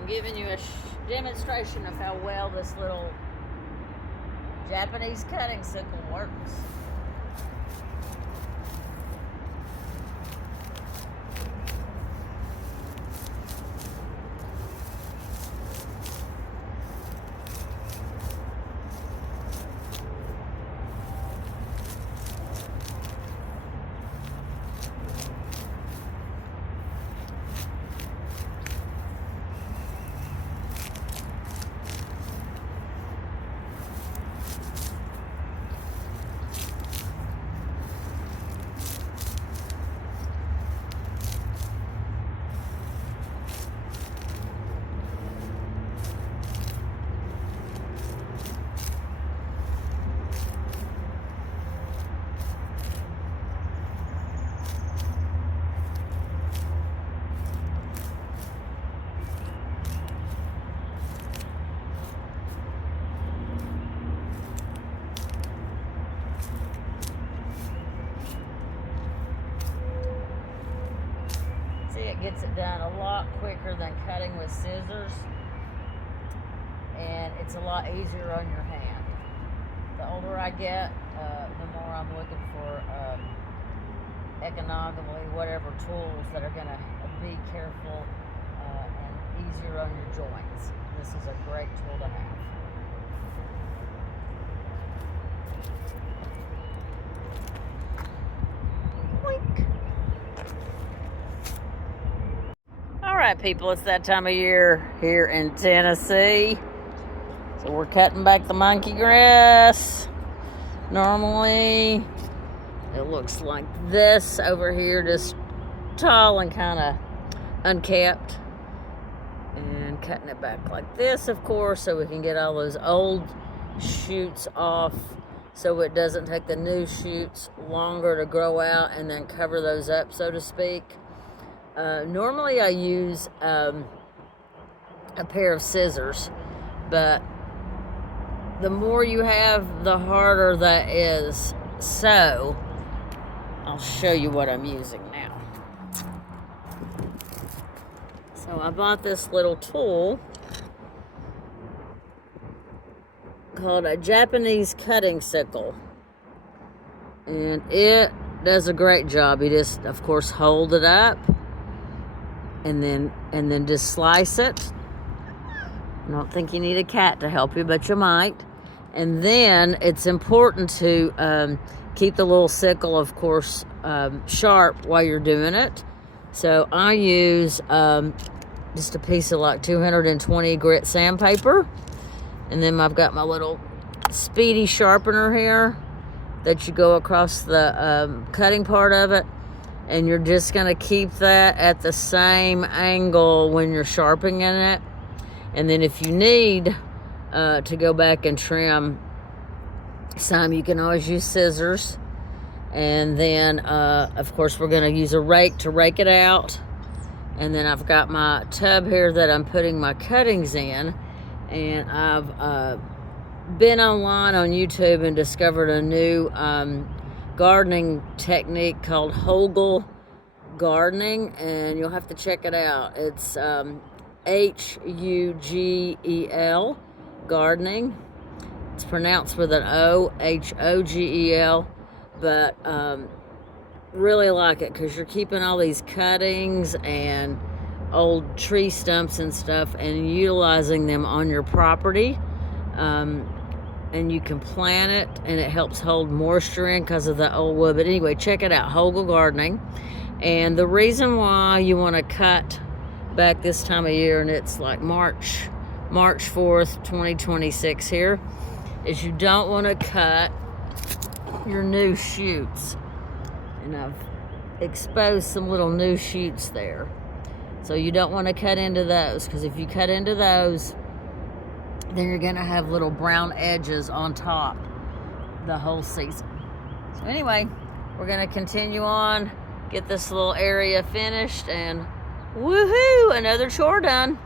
I'm giving you a demonstration of how well this little Japanese cutting sickle works. It gets it done a lot quicker than cutting with scissors, and it's a lot easier on your hand. The older I get, the more I'm looking for economically whatever tools that are going to be careful and easier on your joints. This is a great tool to have. Alright people, it's that time of year here in Tennessee. So we're cutting back the monkey grass. Normally, it looks like this over here, just tall and kind of unkept. And cutting it back like this, of course, so we can get all those old shoots off, so it doesn't take the new shoots longer to grow out and then cover those up, so to speak. Normally I use a pair of scissors, but the more you have, the harder that is. So I'll show you what I'm using now. So I bought this little tool called a Japanese cutting sickle, and it does a great job. You just, of course, hold it up and then just slice it. I don't think you need a cat to help you, but you might. And then it's important to keep the little sickle, of course, sharp while you're doing it. So I use just a piece of like 220 grit sandpaper, and then I've got my little speedy sharpener here that you go across the cutting part of it. And you're just going to keep that at the same angle when you're sharpening it. And then if you need to go back and trim some, you can always use scissors. And then, of course, we're going to use a rake to rake it out. And then I've got my tub here that I'm putting my cuttings in. And I've been online on YouTube and discovered a new gardening technique called Hogel gardening, and you'll have to check it out. It's Hugel gardening. It's pronounced with an O, Hogel, but really like it because you're keeping all these cuttings and old tree stumps and stuff and utilizing them on your property. And you can plant it, and it helps hold moisture in because of the old wood. But anyway, check it out, Hogel gardening. And the reason why you want to cut back this time of year, and it's like March 4th, 2026 here, is you don't want to cut your new shoots. And I've exposed some little new shoots there. So you don't want to cut into those, because if you cut into those, then you're going to have little brown edges on top the whole season. So anyway, we're going to continue on, get this little area finished, and woohoo, another chore done.